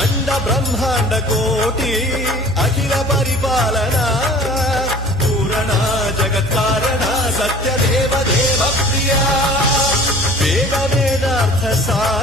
అండ బ్రహ్మాండ కోటి అఖిల పరిపాలన పూరణ జగత్కారణ సత్యదేవ దేవ ప్రియ వేద వేదార్థ సార